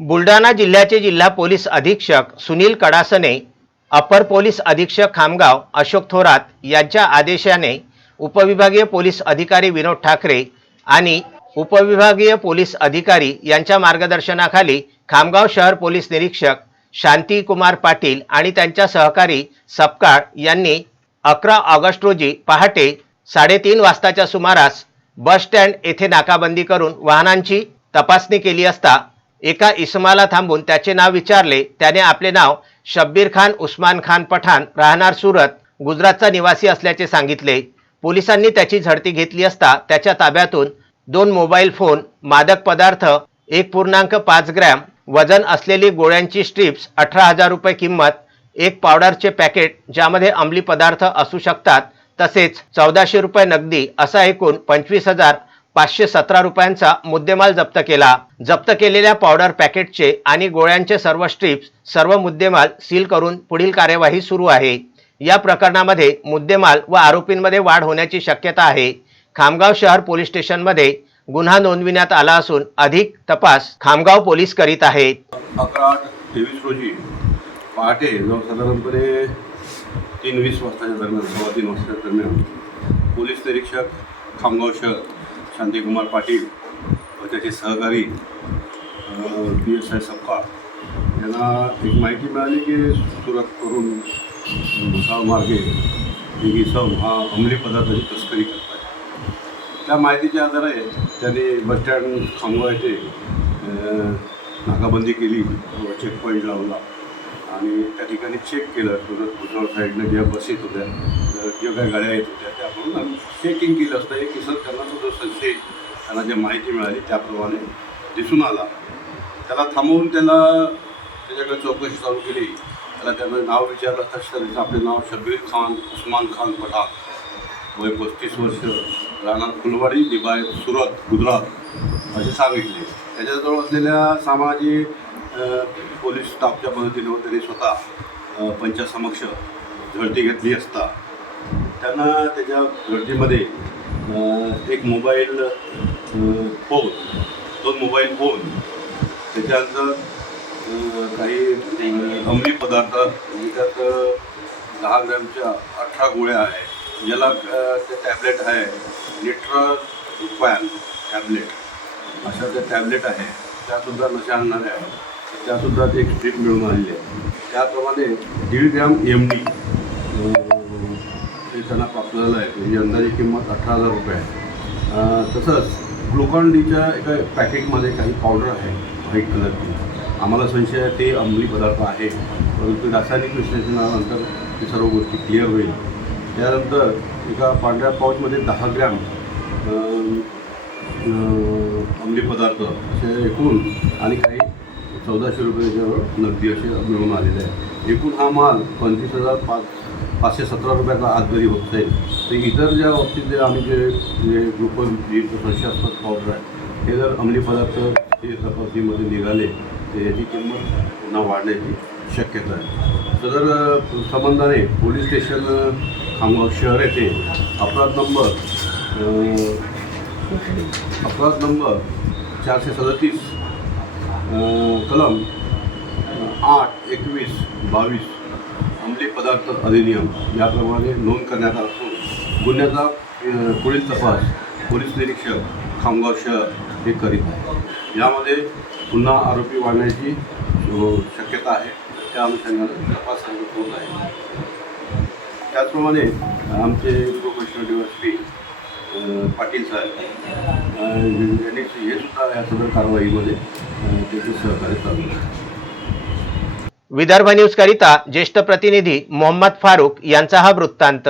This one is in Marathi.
बुलढाणा जिल्ह्याचे जिल्हा पोलीस अधीक्षक सुनील कडासने अपर पोलीस अधीक्षक खामगाव अशोक थोरात यांच्या आदेशाने उपविभागीय पोलीस अधिकारी विनोद ठाकरे आणि उपविभागीय पोलीस अधिकारी यांच्या मार्गदर्शनाखाली खामगाव शहर पोलीस निरीक्षक शांती कुमार पाटील आणि त्यांच्या सहकारी सपकाळ यांनी अकरा ऑगस्ट रोजी पहाटे साडेतीन वाजताच्या सुमारास बस स्टँड येथे नाकाबंदी करून वाहनांची तपासणी केली असता एका इसमाला थांबून त्याचे नाव विचारले. त्याने आपले नाव शब्बीर खान उस्मान खान पठाण राहणार सुरत गुजरातचा निवासी असल्याचे सांगितले. पोलिसांनी त्याची झडती घेतली असता त्याच्या ताब्यातून दोन मोबाईल फोन मादक पदार्थ एक पूर्णांक पाच ग्रॅम वजन असलेली गोळ्यांची स्ट्रिप्स अठरा हजार रुपये किंमत एक पावडरचे पॅकेट ज्यामध्ये अंमली पदार्थ असू शकतात तसेच चौदाशे रुपये नगदी असा एकूण पंचवीस हजार पाचशे सतरा रुपयांचा मुद्देमाल जप्त केला. जप्त केलेल्या पावडर पॅकेटचे आणि गोळ्यांचे सर्व स्ट्रिप्स सर्व मुद्देमाल सील करून पुढील कार्यवाही सुरू आहे. या प्रकरणामध्ये मुद्देमाल व आरोपींमध्ये वाढ होण्याची शक्यता आहे. खामगाव शहर पोलीस स्टेशनमध्ये गुन्हा नोंदविण्यात आला असून अधिक तपास खामगाव पोलीस करीत आहेत. अकरा आठ तेवीस रोजी पहाटे जवळ साधारणपणे तीन वीस वाजताच्या दरम्यान सव्वा तीन वाजताच्या दरम्यान पोलीस निरीक्षक खामगाव शहर शांतिकुमार पाटील व त्याचे सहकारी पी एस आय सपकाळ यांना एक माहिती मिळाली की सुरतवरून भुसाळ मार्गे ही सब हा अंमली पदार्थाची तस्करी करत आहे त्या माहितीच्या आधारे त्यांनी बसस्टँड खामगाव येथे नाकाबंदी केली चेक पॉईंट लावला. आणि त्या ठिकाणी चेक केलं. सुरत भुसावळ साईडनं ज्या बस येत होत्या तर ज्या काही गाड्या येत होत्या त्याकडून आम्ही चेकिंग केलं असतं. एक इसर त्यांना जो संशय त्यांना जी माहिती मिळाली त्याप्रमाणे दिसून आला. त्याला थांबवून त्याला त्याच्याकडे चौकशी चालू केली. त्याला त्यानं नाव विचारलं असता त्याचं आपले नाव शब्बीर खान उस्मान खान पठाण वय पस्तीस वर्ष राहणार फुलवाडी निबाय सुरत गुजरात असे सांगितले. त्याच्याजवळ असलेल्या सामाजिक पोलीस स्टाफच्या मदतीने व त्यांनी स्वतः पंचासमक्ष झडती घेतली असता. त्यांना त्याच्या झडतीमध्ये एक मोबाईल फोन दोन मोबाईल फोन त्याच्यानंतर काही अंमली पदार्थ त्याच्यात त्यात दहा ग्रॅमच्या अठरा गोळ्या आहे. ज्याला ते टॅबलेट आहे. लिटर पॅन टॅबलेट. अशा त्या टॅबलेट आहे. त्यासुद्धा नशा आणणाऱ्या आहे त्यासुद्धा ते एक स्ट्रीप मिळून आलेली आहे. त्याप्रमाणे दीड ग्रॅम एम डी ते त्यांना प्राप्त झालं आहे. त्याची अंदाजे किंमत अठरा हजार रुपये आहे. तसंच ग्लुकॉन डीच्या एका पॅकेटमध्ये काही पावडर आहे व्हाईट कलरची आम्हाला संशय आहे ते अंमली पदार्थ आहे. परंतु रासायनिक विश्लेषणानंतर ते सर्व गोष्टी क्लिअर होईल. त्यानंतर एका पांढऱ्या पाऊचमध्ये दहा ग्रॅम अंमली पदार्थ असे एकूण आणि काही चौदाशे रुपयाच्यावर नगदी असे मिळून आलेले आहे. एकूण हा माल पंचवीस हजार पाच पाचशे सतरा रुपयाचा आज जरी होत आहे तर इतर ज्या बाबतीत जे आम्ही जे जे ग्लुकोज जे संशयास्पद पावडर आहे हे जर अंमली पदार्थ हे तपासणीमध्ये निघाले तर याची किंमत पुन्हा वाढण्याची शक्यता आहे. सदर संबंधाने पोलीस स्टेशन खामगाव शहर येथे अपराध नंबर अपराध नंबर चारशे सदतीस कलम आठ एकवीस बावीस अंमली पदार्थ अधिनियम. याप्रमाणे नोंद करण्यात आला असून गुन्ह्याचा पुढील तपास पोलीस निरीक्षक खामगाव शहर हे करीत आहे यामध्ये पुन्हा आरोपी वाढण्याची शक्यता आहे. त्या अनुषंगाने तपास सांगत होत आहे. त्याचप्रमाणे आमचे प्रोफेशनल डी पाटील साहेब यांनी हे सुद्धा या सदर कारवाईमध्ये त्याचे सहकार्य चालू आहे. विदर्भ न्यूज करिता ज्येष्ठ प्रतिनिधी मोहम्मद फारूक यांचा हा वृत्तांत.